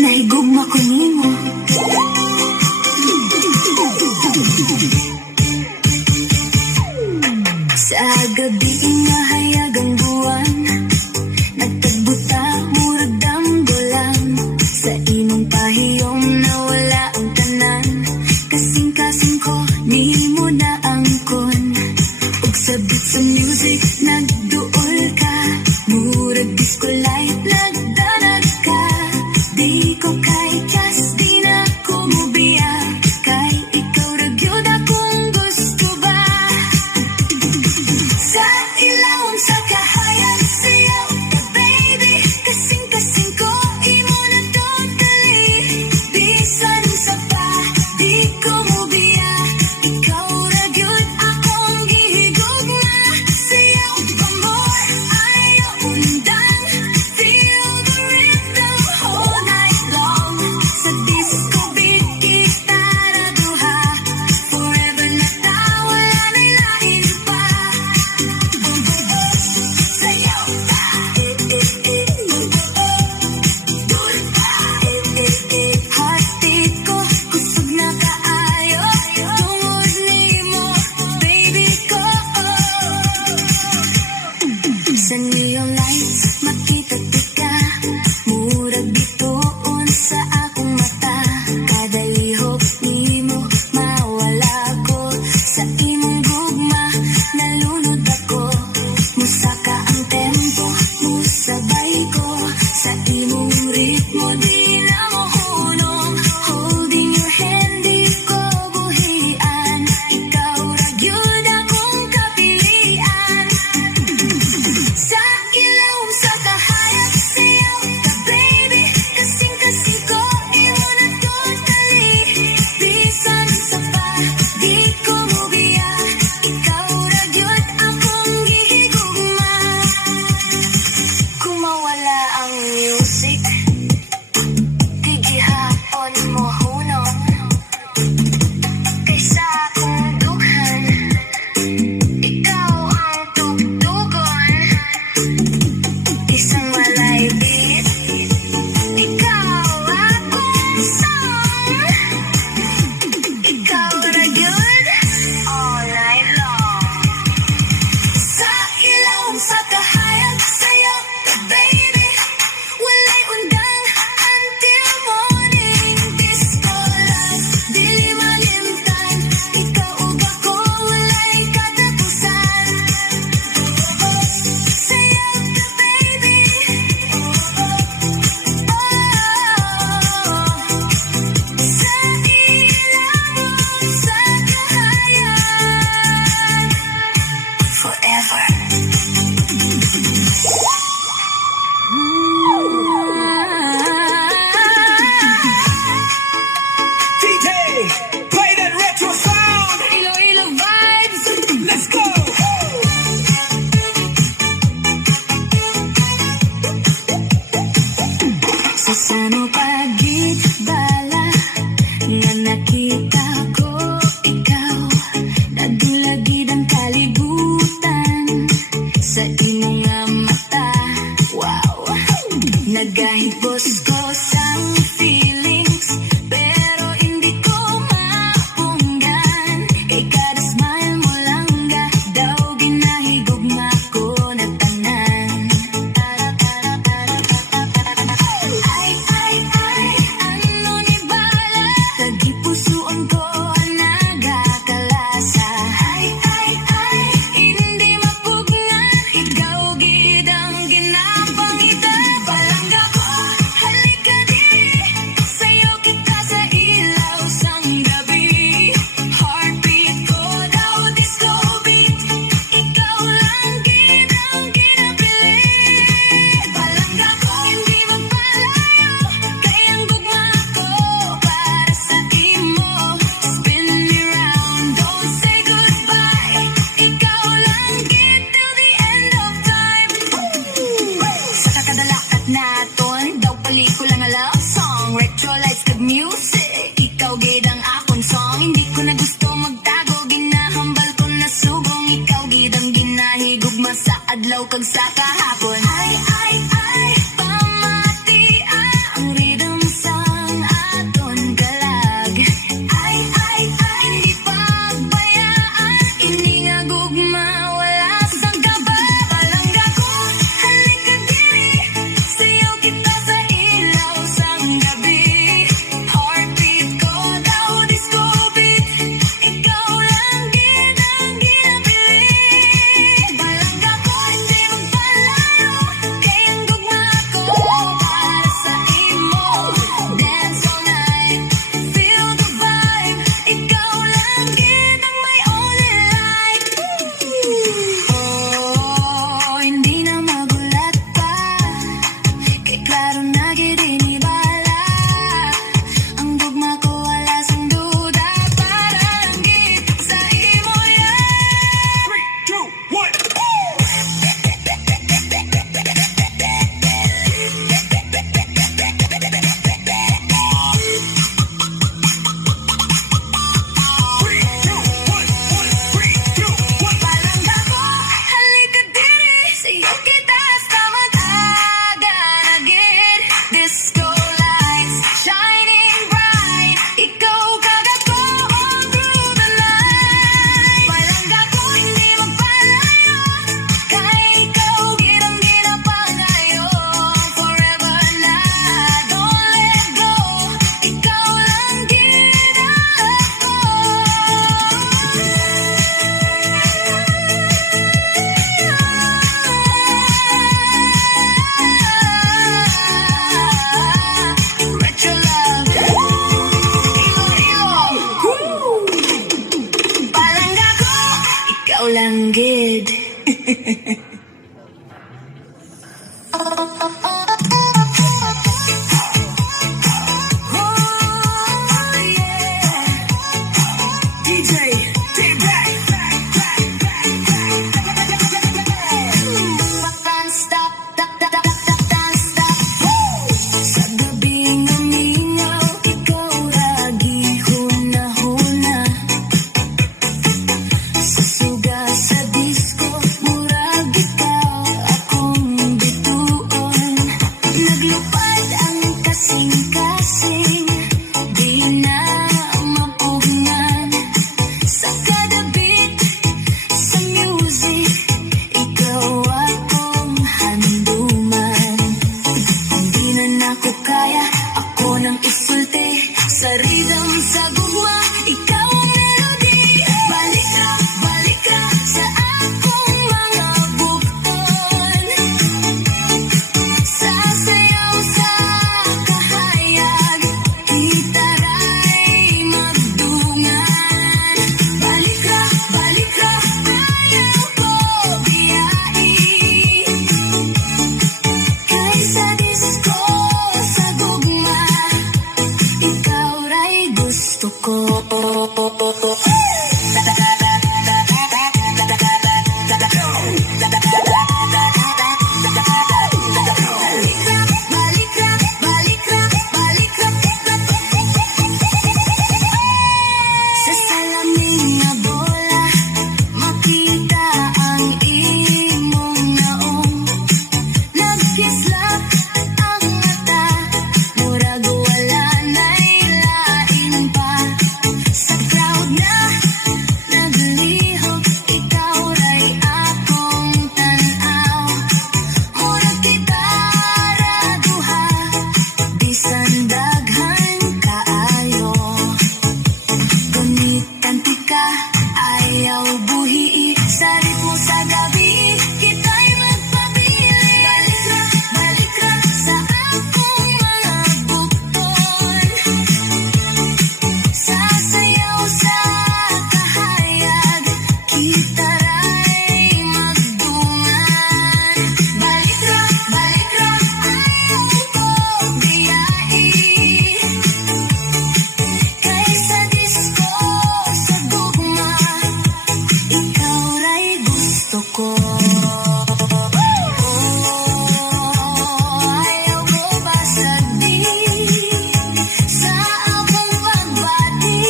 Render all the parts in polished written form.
nahigugma ko nimo. Sa gabi nga hayagang buwan, nagtagbuta murag damgolan. Sa imong pahiyom nawala ang tanan, kasing-kasing ko nimo na angkon. Ug sa beat sa music nagduol ka, murag disco light nagdanag ka. Di ko kay just di na ko mubiya, kay ikaw ra gyud akong gusto ba. Sa ilawom sa kahayag sayaw ka baby, kasing-kasing ko imo na totally. Bisan sa pa di ko mubiya, ikaw ra gyud akong gihigugma. Sayaw pa more, ayaw undang, feel the rhythm all night long. Sa disco beat kita ra duha, forever na ta wala na'y lain pa. Sayaw ta, dul pa, heartbeat ko kusog na kaayo, tungod nimo baby ko. Sa neon lights makita ka, murag bituon sa akong mata. Kada lihok nimo mawala ko, sa imong gugma nalunod ako. Musaka ang tempo, musabay ko, sa imong ritmo di na mohunong. Holding your hand di ko buhian, ikaw ra gyud akong kapilian. Sa ilawom sa kahayag sayaw ka baby, kasing-kasing ko imo na totally. Bisan sa pa di ko mubiya, ikaw ra gyud akong gihigugma. Kung mawala ang music, di gihapon mo hunong. Kaysa akong dughan, ikaw ang tugtugon. Isang walay beat, ikaw akong song. Ikaw ra gyud all night long. Sa ilawom sa kahayag sayaw ka baby, walay undang until morning. Disco light, dili malimtan, ikaw ug ako walay katapusan. Sayaw ka baby, sa ilawom sa kahayag, forever. DJ, play that retro sound. Iloilo vibes. Let's go. Sa sano pagit bala nga nakita ko ikaw, nagulagid ang kalibutan sa imong nga mata. Wow, nagahibos ko sang feelings, pero hindi ko mapunggan. Kay kada smile mo lang ga daw ginahigugma ko na tanan. Ay, ano ni bala, tagipusoon ko ang nagakalasa. Ay, hindi mapugnan, ikaw gid ang ginapangita. Palangga ko, halika di, sayo kita sa ilaw sang gabi. Heartbeat ko daw disco beat, ikaw lang gid ang ginapili. Palangga ko, hindi magpalayo, kay ang gugma ko para sa imo. Spin me round, don't say goodbye, ikaw lang gid till the end of time. Sa kakadalakat naton, daw pelikula nga love song, retro lights kag music, ikaw gid ang akong song. Hindi ko na gusto magtago, ginahambal ko na sugong, ikaw gid ang ginahigugma sa adlaw kag sa kahapon. Ay, pamati ang rhythm sa DJ, take back. Stop, sa gabing umingaw, ikaw lagi huna-huna. Sa suga sa disco, murag ikaw akong bituon. Naglupad ang kasing-kasing, di na mapugngan. Sa kada beat, sa music, ikaw akong handuman. Hindi na nako kaya, ako nang isulti. Sa rhythm, sa gugma, ikaw ang melody. Balik ka sa akong mga bukton. Sa sayaw, sa kahayag, kita ray magdungan. Balik ka, ayaw ko biyain. Kaysa disco, sa gugma, ikaw ray gusto ko. Sa salamin nga bola, makita ang imong naong. Nagkislap ang mata, murag wala na'y lain pa. Sa crowd na naglihok, ikaw ray akong tanaw. Murag kita raduha, bisan daghan kaayo. Gamitan tika, ayaw buhi. Sa ritmo sa gabi, kita'y magpabili. Balik ka sa akong mga bukton. Sa sayaw, sa kahayag, kita ray magdungan. Balik ka, ayaw ko biyain. Kaysa disco, sa gugma, ikaw ray gusto ko. Ayaw ko basagdi sa akong pagbati.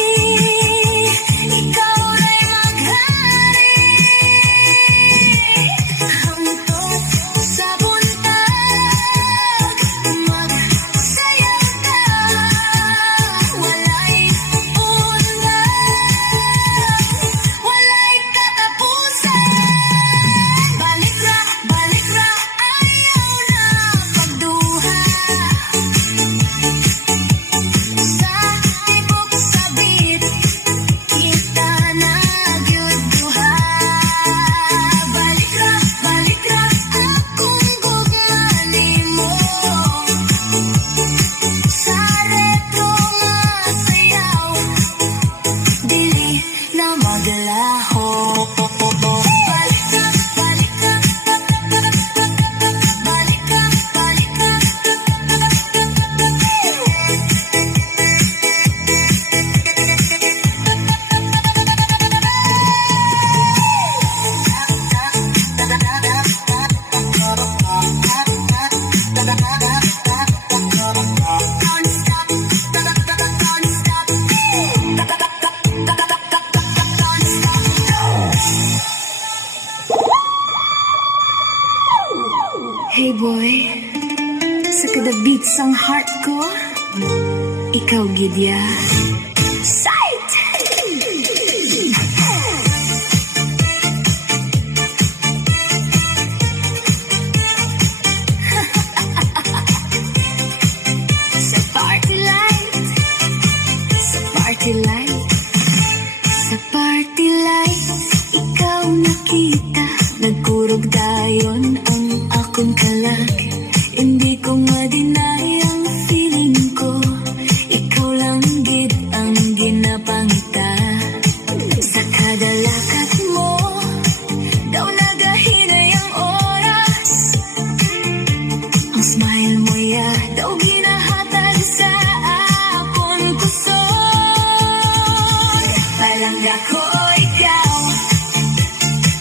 Ikaw ray maghari. Hangtod sa buntag, magsayaw ka. Walay undag, walay katapusan. Balik ra, ayaw na pagduha. Sa tibok sa beat, kita nagyuduha. Balik ra, akong gugma nimo. Sa retro nga sayaw, dili na maglaho. Balik ka, Hey boy, sa kada beats ang heart ko, ikaw gidya. Sight! Sa party light, sa party light, sa party light, ikaw nakita, nagkurog dayon ang akong kalag. Hindi ko ma-deny ang feeling ko, ikaw lang gid Palangga ko ikaw,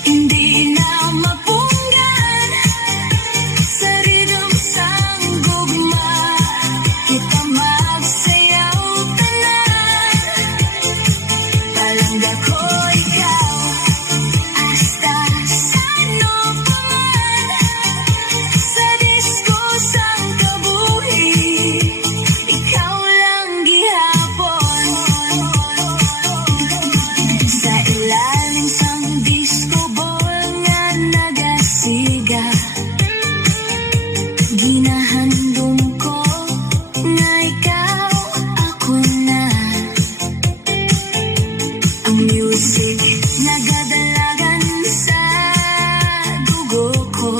hindi na mapunggan. Sa rhythm sang gugma, kita magsayaw tanan. Palangga ko ikaw, hasta sa ano pa man. Sa disco sang kabuhi, ikaw lang gihapon. Sa ilalim sang disco ball nga nagasiga, ginahandom ko nga ikaw ako na. Ang music nagadalagan sa dugo ko,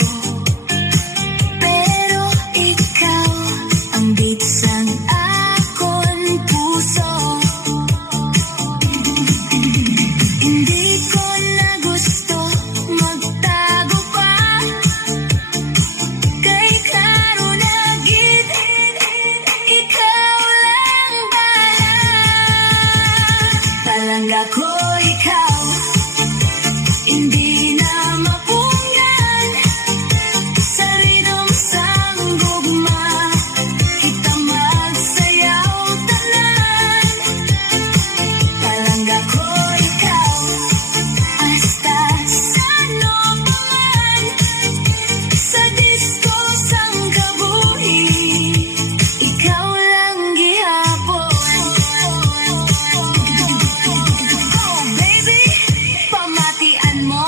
pero ikaw ang beat sang akon puso. Hindi ko na gusto magtago pa, kay klaro na gid, ikaw lang bala. Palangga ko ikaw, hindi na mapunggan. Sa rhythm sang gugma, kita magsayaw tanan. Palangga ko ikaw, hasta sa ano pa man. Sa disco sang kabuhi, ikaw lang gihapon. Oh baby, pamatian mo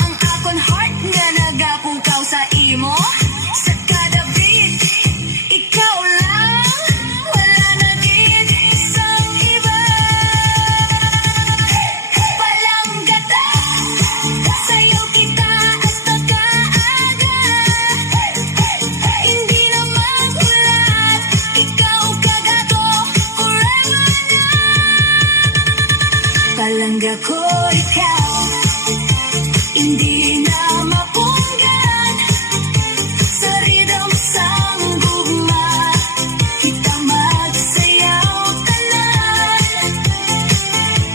ang akon heart nga nagapukaw sa imo. Sa kada beat, ikaw lang, wala na gid isang iba. Palangga ta, sayo kita hasta kaaga. Hindi na magulat, ikaw kagato forever na. Palangga ko ikaw, hindi na mapunggan. Sa rhythm sang gugma, kita magsayaw tanan.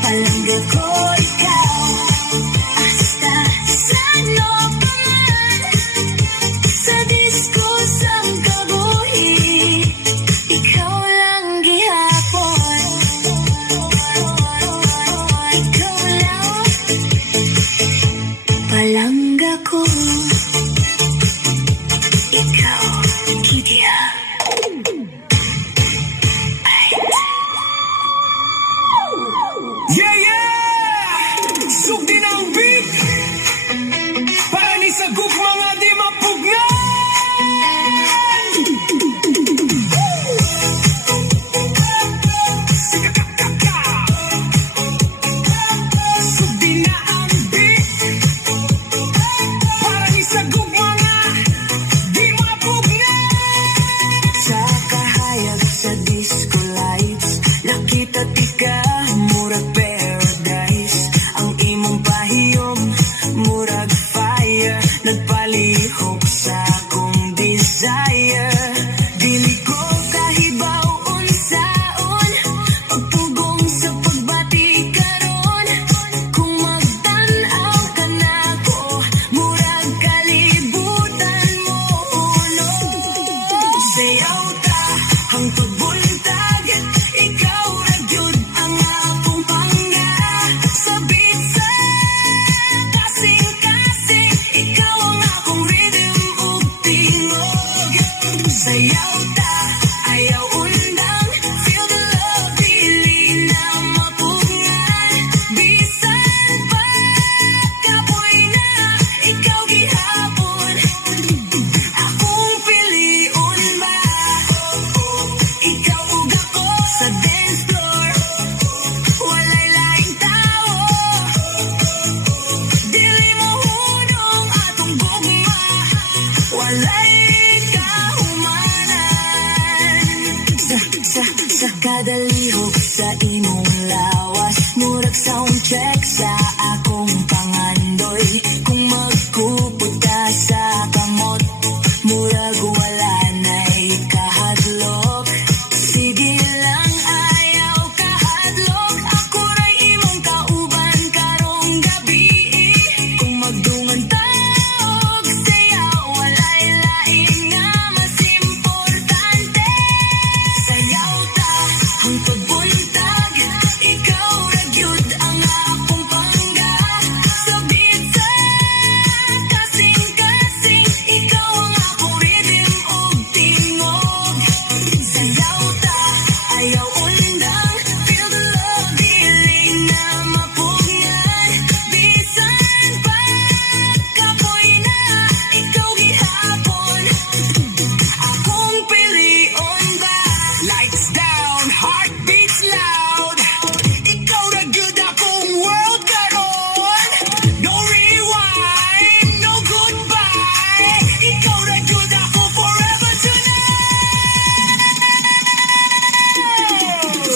Palangga ko ikaw, hasta sa ano pa man. Sa disco sang kabuhi, ikaw lang gihapon. Ikaw lang, palangga ko, ikaw, Kidia. Yeah, yeah! Sugdi ng beat para ni sa gugma nga di mapugnan. Sugdi na ang beat para ni sa gugma nga di mapugnan. Sa kahayag sa disco lights, nakita tika murag paradise. Ang imong pahiyom murag fire, nagpalihok sa akong desire. Dili ko kahibaw unsaon pagpugong sa pagbati karon. Kung magtan-aw ka nako, murag kalibutan mo uno. Sayaw ta hangtod buntag, ikaw ra gyud ang akong pangga. Sa beat sa kasing-kasing, ikaw ang akong rhythm ug tingog. Sayaw ta, ayaw undang, feel the love, dili na mapungan. Bisan pa kapoy na, ikaw gihapon. Akong piliun ba, ikaw ug ako sa dance floor. Walay laing tao, dili mo hunong atong gugma. Walay kahumanan. Sa kada lihok sa imong lawas, murag sound check sa akong pangandoy. Kung magkupot ka sa kamot, murag wala na'y kahadlok. Sige lang, ayaw kahadlok, ako ra'y imong kauna.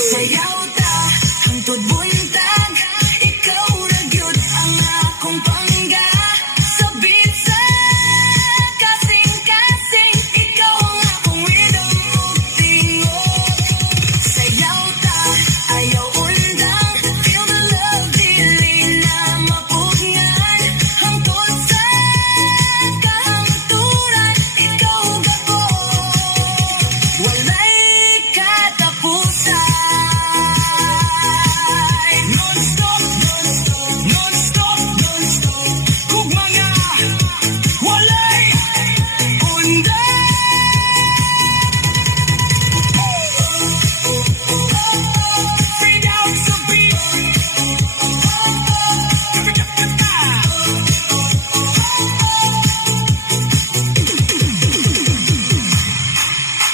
Sayaw